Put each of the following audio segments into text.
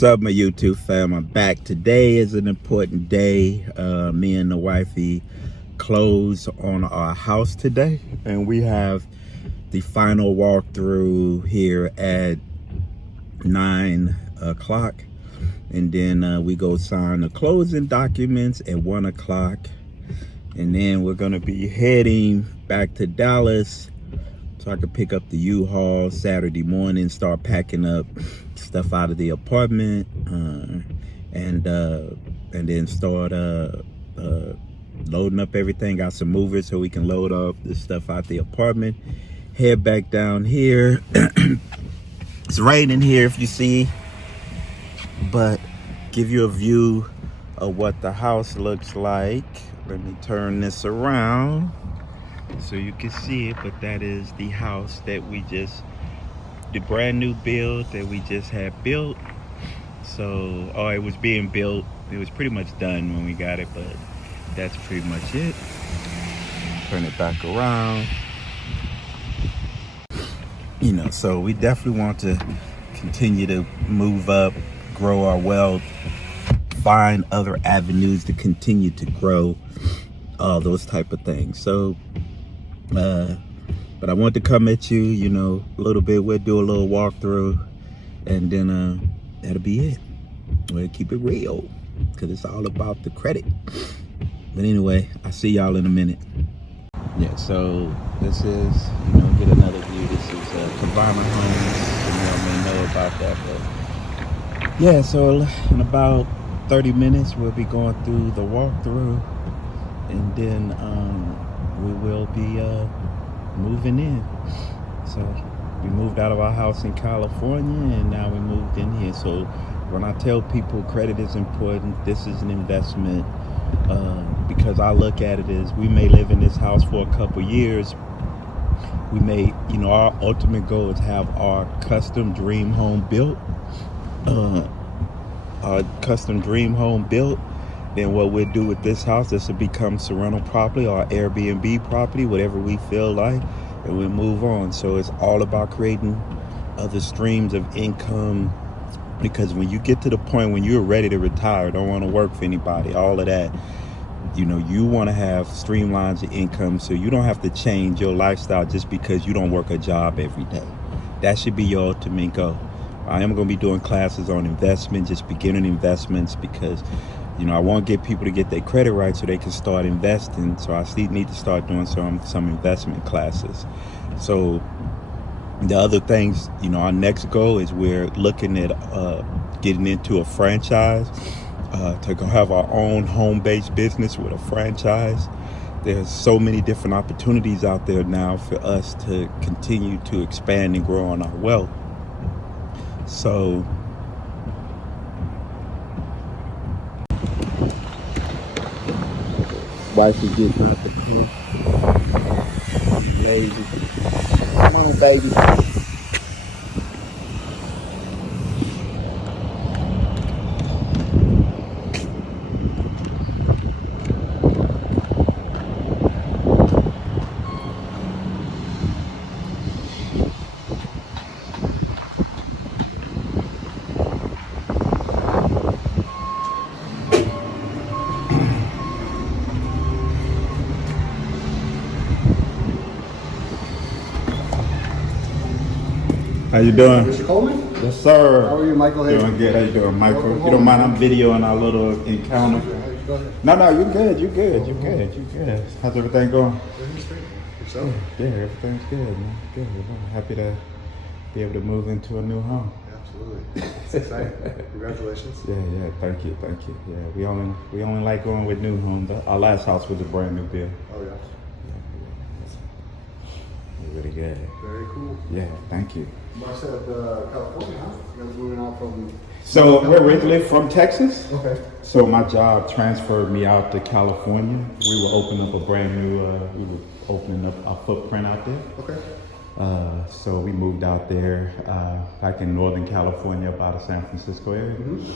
What's up, my YouTube fam? I'm back. Today is an important day. Me and the wifey close on our house today, and we have the final walkthrough here at 9 o'clock, and then we go sign the closing documents at 1 o'clock, and then we're gonna be heading back to Dallas so I could pick up the U-Haul Saturday morning, start packing up stuff out of the apartment, and then start loading up everything. Got some movers so we can load up the stuff out the apartment. Head back down here. It's raining here, if you see, but give you a view of what the house looks like. Let me turn this around so you can see it, but that is the house that we just, the brand new build that we just had built. So, it was being built. It was pretty much done when we got it, but that's pretty much it. Turn it back around. You know, so we definitely want to continue to move up, grow our wealth, find other avenues to continue to grow, all those type of things. So, but I want to come at you, you know, a little bit. We'll do a little walkthrough, and then that'll be it. We'll keep it real, because it's all about the credit. But anyway, I'll see y'all in a minute. Yeah, so this is, you know, get another view. This is Cabana Homes. You all may know about that, but yeah, so in about 30 minutes, we'll be going through the walkthrough, and then we will be moving in. So we moved out of our house in California, and now we moved in here. So when I tell people credit is important, this is an investment, because I look at it as we may live in this house for a couple years. We may, you know, our ultimate goal is to have our custom dream home built. Then what we'll do with this house, this will become rental property or Airbnb property, whatever we feel like, and we'll move on. So it's all about creating other streams of income, because when you get to the point when you're ready to retire, don't want to work for anybody, all of that, you know, you want to have streamlines of income so you don't have to change your lifestyle just because you don't work a job every day. That should be your ultimate goal. I am going to be doing classes on investment, just beginning investments, because, you know, I want to get people to get their credit right so they can start investing. So I need to start doing some investment classes. So the other things, you know, our next goal is we're looking at getting into a franchise, to go have our own home-based business with a franchise. There's so many different opportunities out there now for us to continue to expand and grow on our wealth. So wife is getting out the car. Lazy. Come on, baby. How you doing? Mr. Coleman? Yes, sir. How are you, Michael? Doing good. How you doing, Michael? You don't mind I'm videoing our little encounter? Go ahead. No, you're good. You're good. How's everything going? Everything's great. Yourself? Yeah, everything's good, man. Good. I'm happy to be able to move into a new home. Absolutely. It's exciting. Congratulations. Yeah. Thank you. Yeah, we only like going with new homes. Our last house was a brand new build. Oh, yeah. Really good. Very cool. Yeah, thank you. Mark said California, huh? You guys moving out from... So we're originally from Texas. Okay. So my job transferred me out to California. We were opening up a brand new, we were opening up our footprint out there. Okay. So we moved out there back in Northern California, about the San Francisco area. Mm-hmm.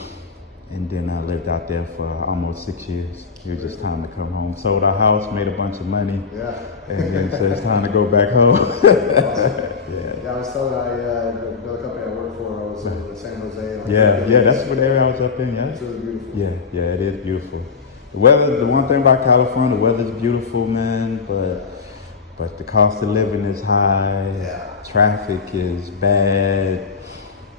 And then I lived out there for almost 6 years. It was just time to come home. Sold our house, made a bunch of money. Yeah. And then said it's time to go back home. Awesome. Yeah, I was telling another company I worked for, I was in San Jose, and Yeah, that's what area I was up in, yeah. It's really beautiful. Yeah, it is beautiful. The weather, the one thing about California, the weather's beautiful, man, but the cost of living is high. Yeah. Traffic is bad.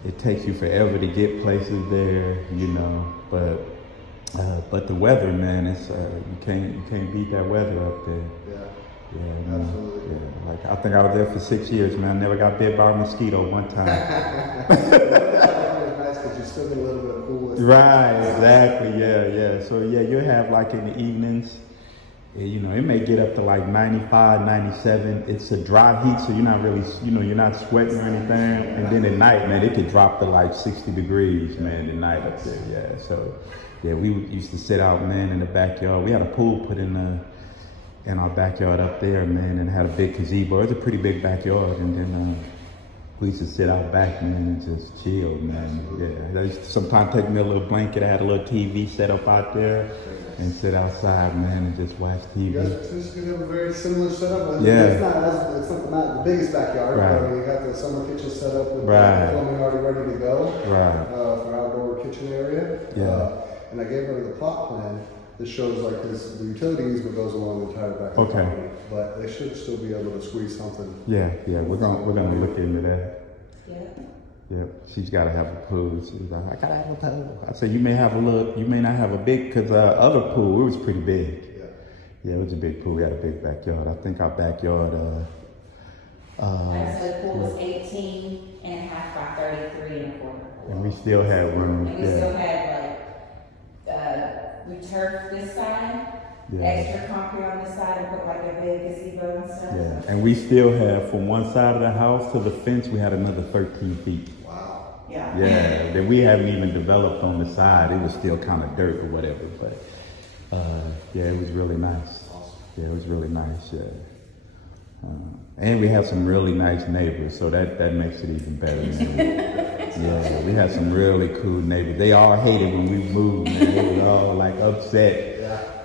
It takes you forever to get places there, you know. But the weather, man, it's you can't beat that weather up there. Yeah. Yeah, man. Absolutely. Yeah, like I think I was there for 6 years, man. I never got bit by a mosquito one time. It's nice because you still get a little bit of coolness. Right, exactly. Yeah. So yeah, you'll have like in the evenings, you know, it may get up to like 95, 97. It's a dry heat, so you're not really, you know, you're not sweating or anything. And then at night, man, it could drop to like 60 degrees, man, at night up there. Yeah. So yeah, we used to sit out, man, in the backyard. We had a pool put in our backyard up there, man, and had a big gazebo. It's a pretty big backyard, and then we used to sit out back, man, and just chill, man. Yeah, I used to sometimes take me a little blanket. I had a little TV set up out there and sit outside, man, and just watch TV. You guys just have a very similar setup. Yeah. It's not the biggest backyard, Right. but you got the summer kitchen set up with Right. the plumbing already ready to go. Right. For outdoor kitchen area. Yeah. And I gave her the plot plan. This shows like the utilities, but goes along the entire back. Okay. Of the property. But they should still be able to squeeze something. Yeah, we're gonna look into that. Yeah. Yeah, she's gotta have a pool. She's like, I gotta have a pool. I said, you may not have a big, cause other pool, it was pretty big. Yeah, it was a big pool. We had a big backyard. I think our backyard, So the pool was 18 and a half by 33 and a quarter. and we still had room. And we still had we turfed this side, Yeah. extra concrete on this side, and put like a big gazebo and stuff. Yeah, and we still have, from one side of the house to the fence, we had another 13 feet. Wow. Yeah. Yeah, that we haven't even developed on the side. It was still kind of dirt or whatever, but yeah, it was really nice. Awesome. Yeah, it was really nice, yeah. And we have some really nice neighbors, so that makes it even better. Yeah, we had some really cool neighbors. They all hated when we moved, man. They were all like upset.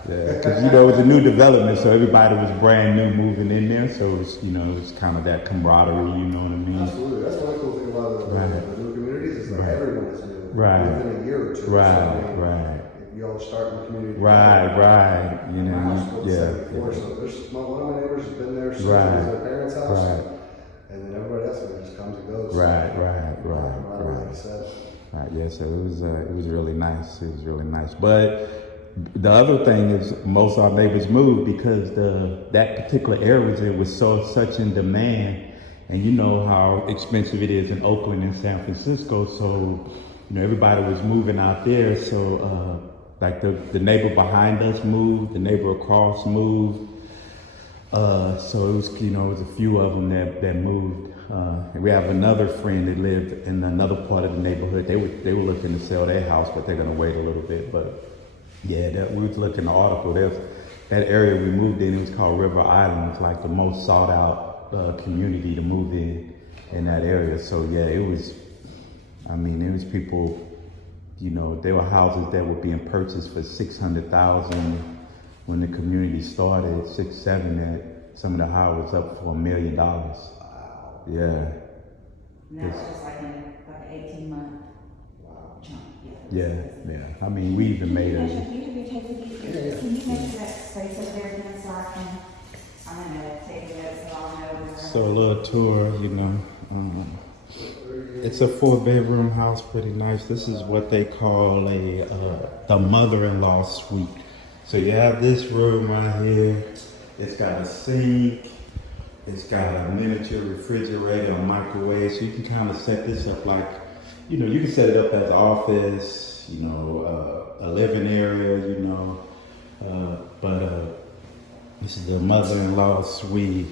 Yeah, because you know, it was a new development, so everybody was brand new moving in there, so it was, you know, it was kind of that camaraderie, you know what I mean? Absolutely. That's one cool thing about the new communities is like everyone is new. Right. Within a year or two. Right. You all start in the community. Right. You My house know, built yeah. 74, so there's one of my neighbors has been there since Right. it was their parents' house. Right. And then everybody else just comes and goes. Right. Like I said. Right, yeah, so it was really nice. It was really nice. But the other thing is most of our neighbors moved because that particular area was such in demand, and you know how expensive it is in Oakland and San Francisco. So you know everybody was moving out there. So like the neighbor behind us moved, the neighbor across moved. So it was, you know, it was a few of them that moved. And we have another friend that lived in another part of the neighborhood. They were looking to sell their house, but they're gonna wait a little bit. But yeah, we was looking at the article. There's that area we moved in. It was called River Island. It's like the most sought out community to move in that area. So yeah, it was people. You know, there were houses that were being purchased for $600,000 when the community started. 6, 7. That some of the houses up for $1 million. Wow. Yeah. And that was just like an 18-month jump. Yeah. I mean, we even made Can a. you make that space over there again so I'm gonna take it so I'll know. So a little tour, you know. It's a 4-bedroom house, pretty nice. This is what they call the mother-in-law suite. So you have this room right here. It's got a sink. It's got a miniature refrigerator, a microwave. So you can kind of set this up like, you know, you can set it up as an office, you know, a living area, you know. But this is the mother-in-law suite.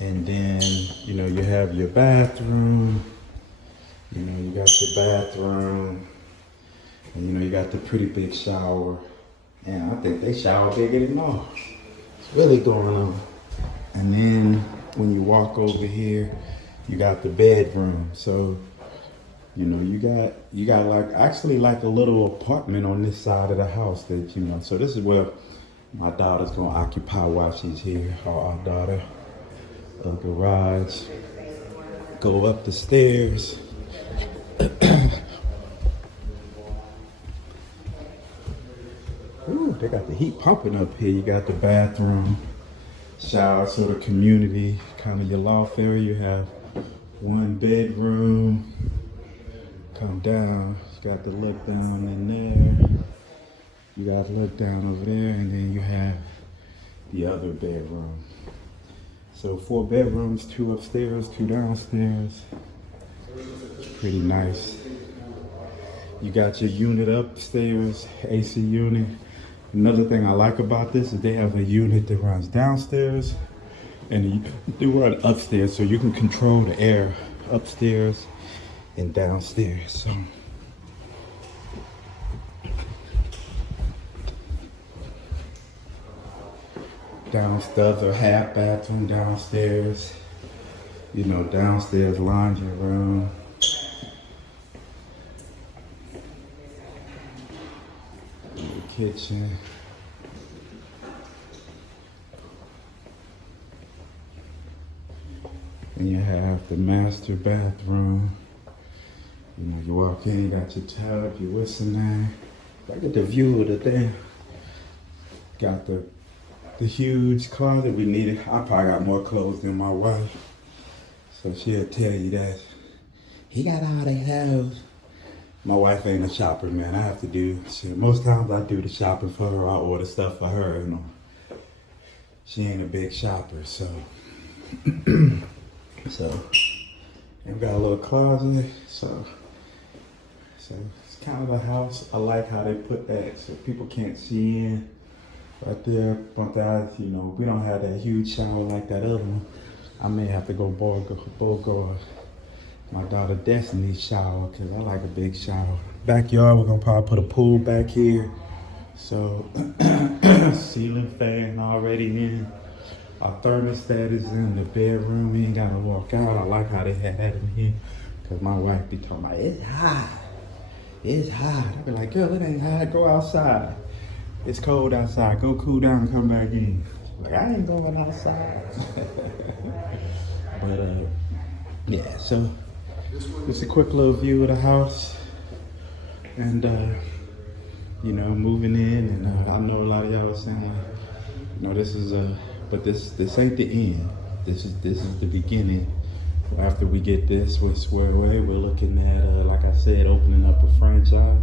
And then, you know, you have your bathroom. You know, you got your bathroom. And, you know, you got the pretty big shower. And I think they shower bigger than ours. It's really going on. And then when you walk over here, you got the bedroom. So, you know, you got like actually like a little apartment on this side of the house that, you know. So this is where my daughter's gonna occupy while she's here, or our daughter. The garage. Go up the stairs. the heat pumping up here. You got the bathroom, shower, sort of community, kind of your loft area. You have one bedroom. Come down, you got the look down in there. You got to look down over there, and then you have the other bedroom. So 4 bedrooms, 2 upstairs, 2 downstairs. It's pretty nice. You got your unit upstairs, AC unit. Another thing I like about this is they have a unit that runs downstairs and they run upstairs, so you can control the air upstairs and downstairs. So downstairs, a half bathroom downstairs. You know, downstairs laundry room. Kitchen. And you have the master bathroom. You know, you walk in, you got your tub, your whistle there. I get the view of the thing. Got the huge closet we needed. I probably got more clothes than my wife. So she'll tell you that he got all the clothes. My wife ain't a shopper, man. I have to do shit. Most times I do the shopping for her. I order stuff for her, you know. She ain't a big shopper, so. So, and got a little closet, so it's kind of a house. I like how they put that so people can't see in. Right there, but that, you know, we don't have that huge shower like that other one. I may have to go borrow my daughter Destiny's shower, because I like a big shower. Backyard, we're gonna probably put a pool back here. So, ceiling fan already in. Our thermostat is in the bedroom. We ain't gotta walk out. I like how they had that in here, because my wife be talking about, it's hot. It's hot. I be like, girl, it ain't hot. Go outside. It's cold outside. Go cool down and come back in. Like, I ain't going outside. But, yeah, so just a quick little view of the house. And, you know, moving in. And I know a lot of y'all are saying, like, you know, this is but this ain't the end. This is the beginning. After we get this, we're squared away. We're looking at, like I said, opening up a franchise.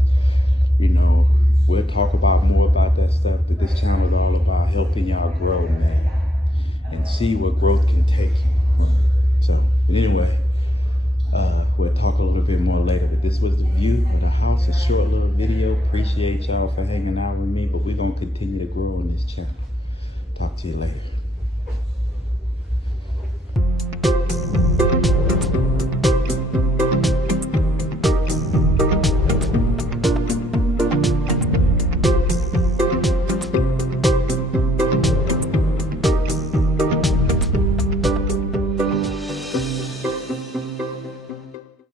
You know, we'll talk about more about that stuff, but this channel is all about helping y'all grow, man, and see where growth can take you. So, but anyway, we'll talk a little bit more later, but this was the view of the house, a short little video. Appreciate y'all for hanging out with me, but we're gonna continue to grow on this channel. Talk to you later.